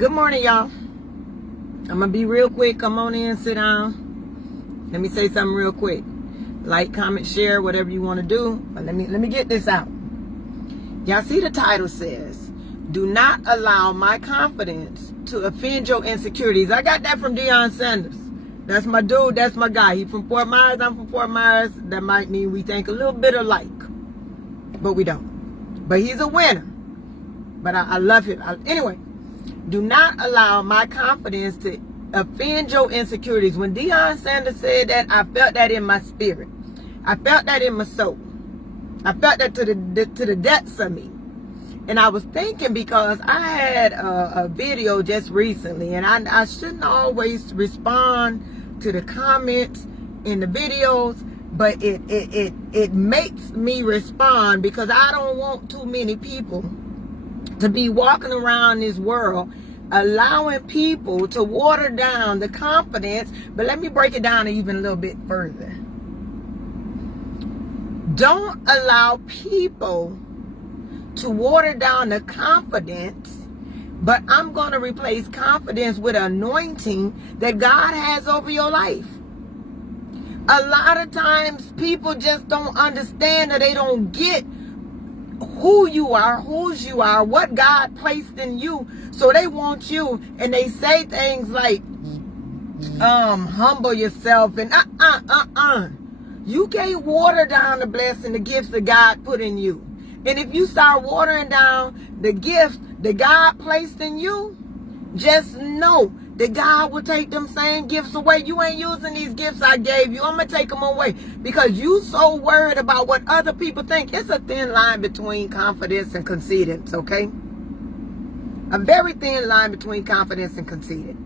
Good morning, y'all. I'm going to be real quick. Come on in, sit down. Let me say something real quick. Like, comment, share, whatever you want to do. But let me get this out. Y'all see the title says, do not allow my confidence to offend your insecurities. I got that from DEION Sanders. That's my dude. That's my guy. He's from Fort Myers. I'm from Fort Myers. That might mean we think a little bit alike. But we don't. But he's a winner. But I love him. Anyway, do not allow my confidence to offend your insecurities. When DEION Sanders said that, I felt that in my spirit. I felt that in my soul. I felt that to the depths of me. And I was thinking, because I had a video just recently, and I shouldn't always respond to the comments in the videos, but it makes me respond, because I don't want too many people to be walking around this world allowing people to water down the confidence. But let me break it down even a little bit further. Don't allow people to water down the confidence, but I'm going to replace confidence with anointing that God has over your life. A lot of times people just don't understand, or they don't get who you are, whose you are, what God placed in you. So they want you, and they say things like, humble yourself, and you can't water down the blessing, the gifts that God put in you. And if you start watering down the gift that God placed in you, just know that God will take them same gifts away. You ain't using these gifts I gave you. I'm going to take them away, because you so worried about what other people think. It's a thin line between confidence and conceit, okay? A very thin line between confidence and conceit.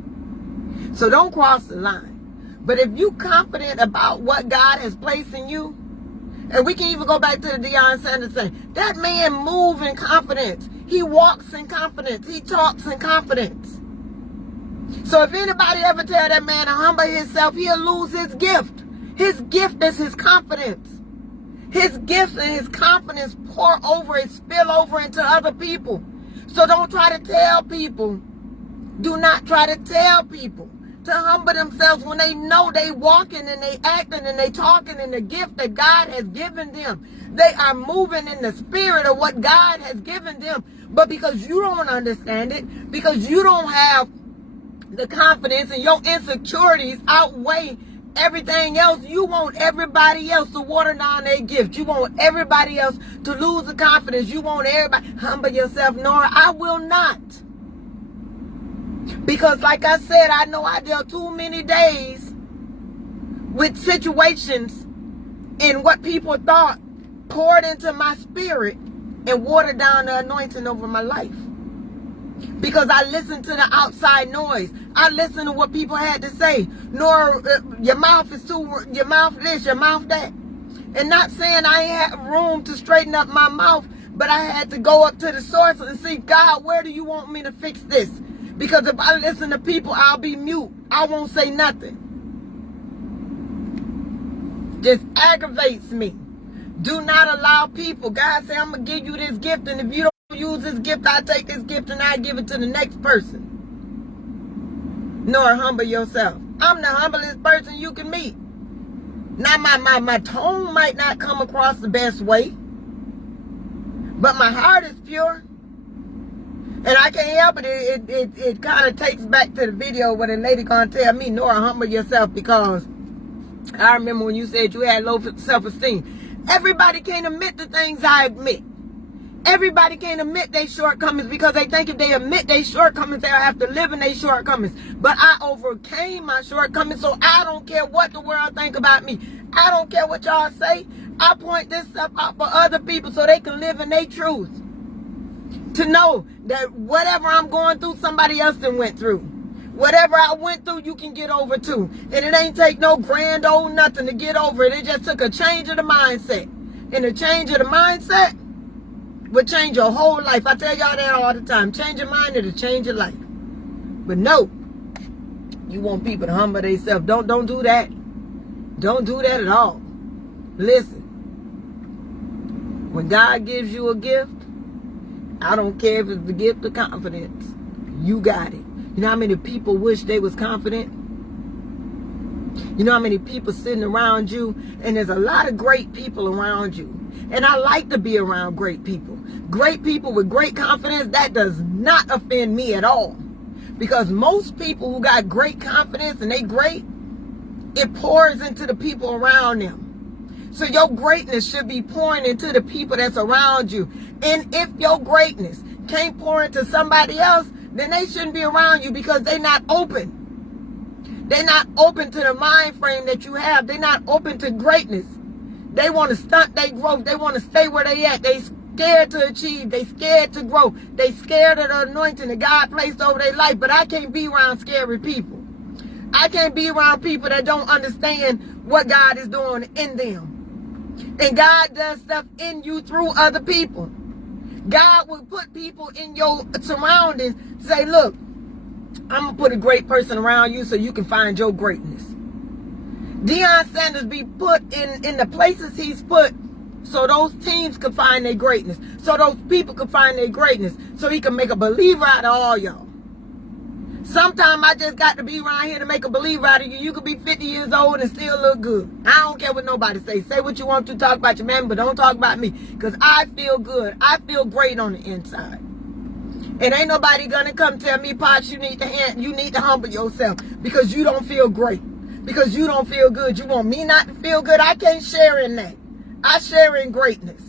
So don't cross the line. But if you confident about what God has placed in you, and we can even go back to the DEION Sanders thing, that man moves in confidence. He walks in confidence. He talks in confidence. So if anybody ever tell that man to humble himself, he'll lose his gift. His gift is his confidence. His gift and his confidence pour over and spill over into other people. So don't try to tell people. Do not try to tell people to humble themselves when they know they walking and they acting and they talking in the gift that God has given them. They are moving in the spirit of what God has given them. But because you don't understand it, because you don't have the confidence, and your insecurities outweigh everything else, you want everybody else to water down their gift. You want everybody else to lose the confidence. You want everybody, humble yourself. Nora, I will not. Because like I said, I know I dealt too many days with situations and what people thought poured into my spirit and watered down the anointing over my life. Because I listened to the outside noise. I listened to what people had to say. Nor your mouth is too, your mouth this, your mouth that. And not saying I ain't had room to straighten up my mouth, but I had to go up to the source and see, God, where do you want me to fix this? Because if I listen to people, I'll be mute. I won't say nothing. Just aggravates me. Do not allow people. God said, I'm going to give you this gift, and if you don't use this gift, I take this gift and I give it to the next person. Nor humble yourself. I'm the humblest person you can meet. Now my tone might not come across the best way, but my heart is pure. And I can't help it. It kind of takes back to the video where the lady gonna tell me, Nora, humble yourself, because I remember when you said you had low self-esteem. Everybody can't admit the things I admit. Everybody can't admit their shortcomings, because they think if they admit their shortcomings, they'll have to live in their shortcomings. But I overcame my shortcomings, so I don't care what the world think about me. I don't care what y'all say. I point this stuff out for other people so they can live in their truth. To know that whatever I'm going through, somebody else done went through. Whatever I went through, you can get over too. And it ain't take no grand old nothing to get over it. It just took a change of the mindset. And a change of the mindset would change your whole life. I tell y'all that all the time. Change your mind, it'll change your life. But no, you want people to humble themselves. Don't do that. Don't do that at all. Listen, when God gives you a gift, I don't care if it's the gift of confidence. you got it. You know how many people wish they was confident? You know how many people sitting around you? And there's a lot of great people around you. And I like to be around great people. Great people with great confidence, that does not offend me at all. Because most people who got great confidence and they great, it pours into the people around them. So your greatness should be pouring into the people that's around you. And if your greatness can't pour into somebody else, then they shouldn't be around you because they're not open. They're not open to the mind frame that you have. They're not open to greatness. They want to stunt their growth. They want to stay where they at. They scared to achieve. They scared to grow. They scared of the anointing that God placed over their life. But I can't be around scary people. I can't be around people that don't understand what God is doing in them. And God does stuff in you through other people. God will put people in your surroundings. Say, look, I'm going to put a great person around you so you can find your greatness. DEION Sanders be put in the places he's put so those teams can find their greatness. So those people can find their greatness. So he can make a believer out of all y'all. Sometimes I just got to be around here to make a believer out of you. You could be 50 years old and still look good. I don't care what nobody say. Say what you want to, talk about your man, but don't talk about me. Because I feel good. I feel great on the inside. And ain't nobody gonna come tell me, Potts, you need to humble yourself because you don't feel great. Because you don't feel good. You want me not to feel good? I can't share in that. I share in greatness.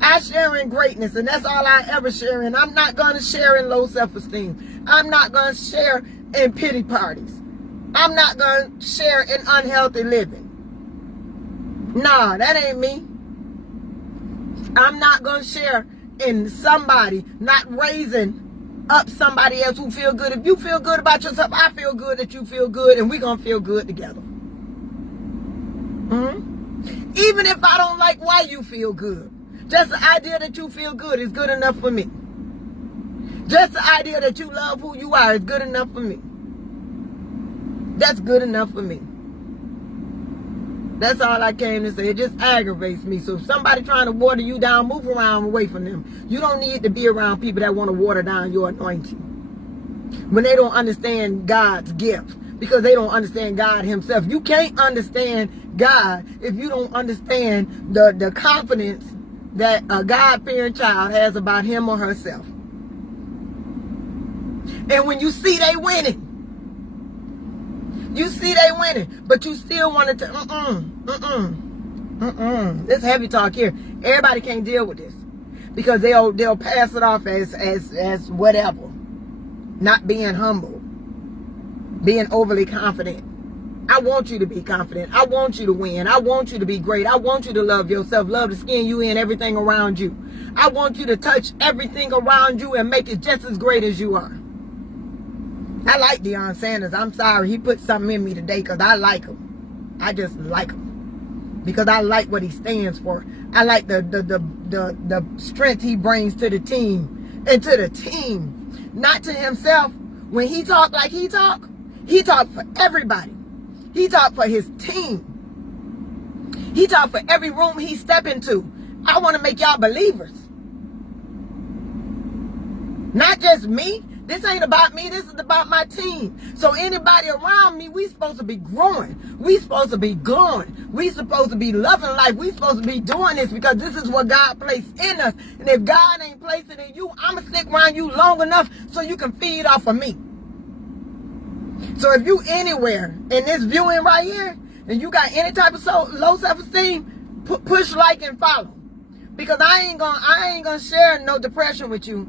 I share in greatness, and that's all I ever share in. I'm not gonna share in low self-esteem. I'm not gonna share in pity parties. I'm not gonna share in unhealthy living. Nah, that ain't me. I'm not gonna share in somebody not raising up somebody else who feel good. If you feel good about yourself, I feel good that you feel good, and we're gonna feel good together. Even if I don't like why you feel good, just the idea that you feel good is good enough for me. Just the idea that you love who you are is good enough for me. That's good enough for me. That's all I came to say. It just aggravates me. So if somebody trying to water you down, move around away from them. You don't need to be around people that want to water down your anointing. When they don't understand God's gift. Because they don't understand God himself. You can't understand God if you don't understand the confidence that a God-fearing child has about him or herself. And when you see they winning, but you still wanted to, This heavy talk here. Everybody can't deal with this. Because they'll pass it off as whatever. Not being humble. Being overly confident. I want you to be confident. I want you to win. I want you to be great. I want you to love yourself. Love the skin you in, everything around you. I want you to touch everything around you and make it just as great as you are. I like DEION Sanders. I'm sorry. He put something in me today because I like him. I just like him. Because I like what he stands for. I like the strength he brings to the team. And to the team. Not to himself. When he talk like he talk for everybody. He talk for his team. He talk for every room he step into. I want to make y'all believers. Not just me. This ain't about me. This is about my team. So anybody around me, we supposed to be growing. We supposed to be glowing. We supposed to be loving life. We supposed to be doing this because this is what God placed in us. And if God ain't placed it in you, I'm going to stick around you long enough so you can feed off of me. So if you anywhere in this viewing right here, and you got any type of low self-esteem, push like and follow. Because I ain't gonna share no depression with you.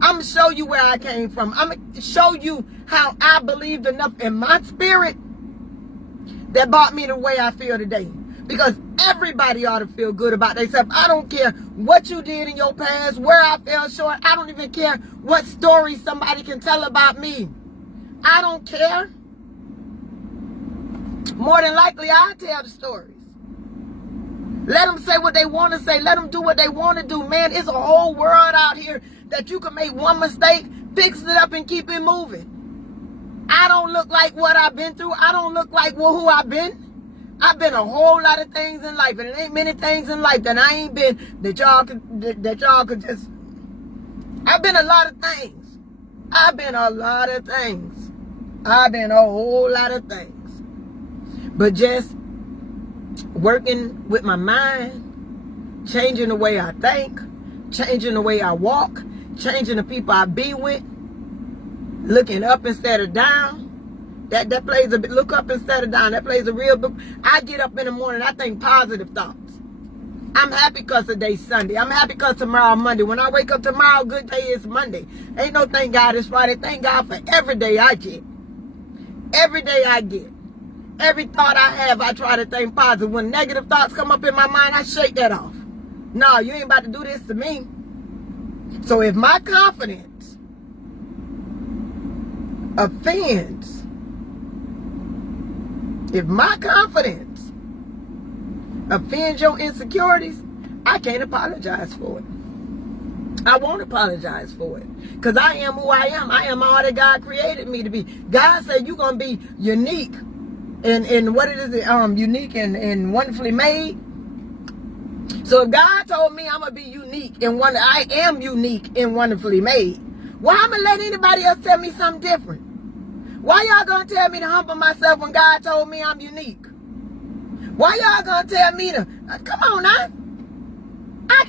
I'm gonna show you where I came from. I'm gonna show you how I believed enough in my spirit that brought me the way I feel today. Because everybody ought to feel good about themselves. I don't care what you did in your past, where I fell short. I don't even care what story somebody can tell about me. I don't care. More than likely, I'll tell the stories. Let them say what they want to say. Let them do what they want to do. Man, it's a whole world out here that you can make one mistake, fix it up, and keep it moving. I don't look like what I've been through. I don't look like who I've been. I've been a whole lot of things in life, and there ain't many things in life that I ain't been that y'all could just. I've been a lot of things. I've been a lot of things. I've been a whole lot of things. But just working with my mind, changing the way I think, changing the way I walk, changing the people I be with, looking up instead of down. That plays a bit, look up instead of down. That plays a real big. I get up in the morning, I think positive thoughts. I'm happy because today's Sunday. I'm happy because tomorrow Monday. When I wake up tomorrow, good day is Monday. Ain't no thank God it's Friday. Thank God for every day I get. Every day I get. Every thought I have, I try to think positive. When negative thoughts come up in my mind, I shake that off. No, you ain't about to do this to me. So if my confidence offends, if my confidence offends your insecurities, I can't apologize for it. I won't apologize for it. Because I am who I am. I am all that God created me to be. God said you're going to be unique. And what it is, unique and wonderfully made. So if God told me I'm going to be unique and I am unique and wonderfully made, why am I going to let anybody else tell me something different? Why y'all going to tell me to humble myself when God told me I'm unique? Why y'all going to tell me to, come on now. I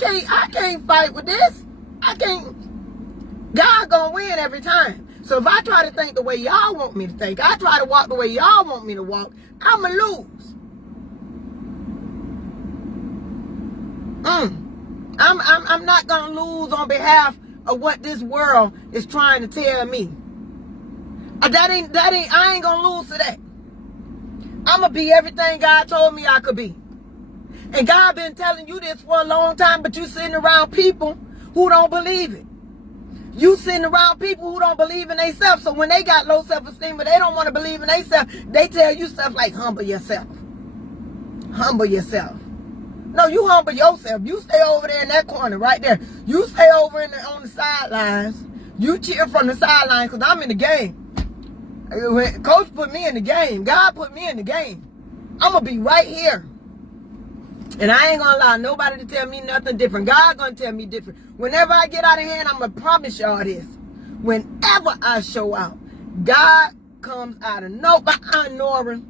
can't fight with this. I can't. God going to win every time. So if I try to think the way y'all want me to think, I try to walk the way y'all want me to walk, I'm going to lose. I'm not going to lose on behalf of what this world is trying to tell me. I ain't going to lose to that. I'm going to be everything God told me I could be. And God been telling you this for a long time, but you sitting around people who don't believe it. You sitting around people who don't believe in themselves. So when they got low self-esteem, but they don't want to believe in themselves, they tell you stuff like, humble yourself. Humble yourself. No, you humble yourself. You stay over there in that corner right there. You stay over on the sidelines. You cheer from the sidelines because I'm in the game. Coach put me in the game. God put me in the game. I'm going to be right here. And I ain't going to allow nobody to tell me nothing different. God going to tell me different. Whenever I get out of hand, I'm going to promise y'all this. Whenever I show out, God comes out of nowhere. Nora.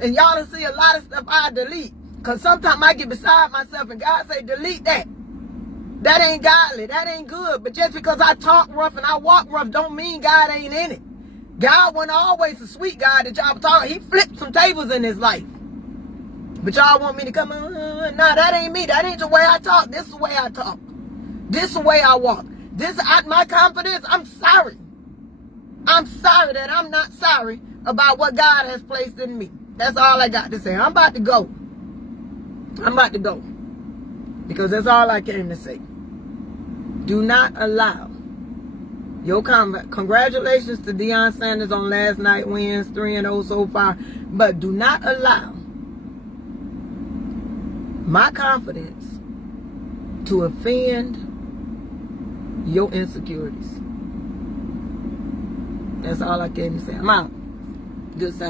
And y'all will see a lot of stuff I delete. Because sometimes I get beside myself and God say, delete that. That ain't godly. That ain't good. But just because I talk rough and I walk rough don't mean God ain't in it. God wasn't always a sweet God that y'all talking. He flipped some tables in his life. But y'all want me to come on? Nah, that ain't me. That ain't the way I talk. This is the way I talk. This is the way I walk. My confidence, I'm sorry. I'm sorry that I'm not sorry about what God has placed in me. That's all I got to say. I'm about to go. Because that's all I came to say. Do not allow your congratulations to DEION Sanders on last night wins, 3-0 so far. But do not allow my confidence to offend your insecurities. That's all I came to say. I'm out. Good side.